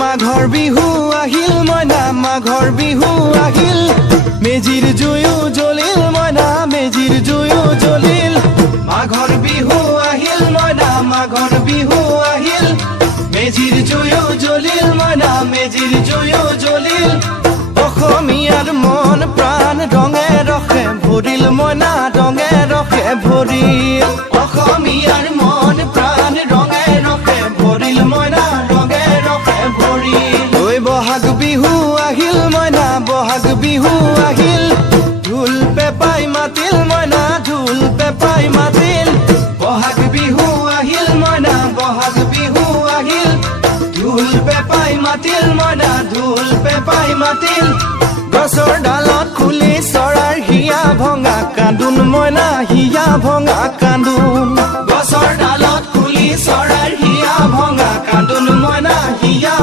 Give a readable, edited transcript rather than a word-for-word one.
মাঘৰ বিহু আহিল মইনা মাঘৰ বিহু আহিল মেজিৰ জুয়ো জ্বলিল মইনা মেজিৰ জুয়ো জ্বলিল মাঘৰ বিহু আহিল মইনা মাঘৰ বিহু আহিল মেজিৰ জুয়ো জ্বলিল মইনা মেজিৰ জুয়ো জ্বলিল অসমীয়াৰ মন প্ৰাণ ৰঙে ৰখে ভৰিল মইনা ৰঙে ৰখে ভৰিল অসমীয়াৰ মন প্ৰাণ ৰঙে ৰখে ভৰিল মইনা ৰঙে ৰখে ভৰিল ঐ বহাগ বিহু আহিল মইনা বহাগ বিহু আহিল ঢোল পেপাই মাতিল মইনা ঢোল পেপাই মাতিল বহাগ বিহু আহিল মইনা বহাগ বিহু আহিল ঢোল পেপাই মাতিল মইনা ঢোল পেপাই মাতিল গছৰ ডালত খুলি চৰাৰ হিয়া ভঙা কান্দোন মইনা হিয়া ভঙা কান্দোন গছৰ ডালত খুলি চৰাৰ হিয়া ভঙা কান্দোন মইনা হিয়া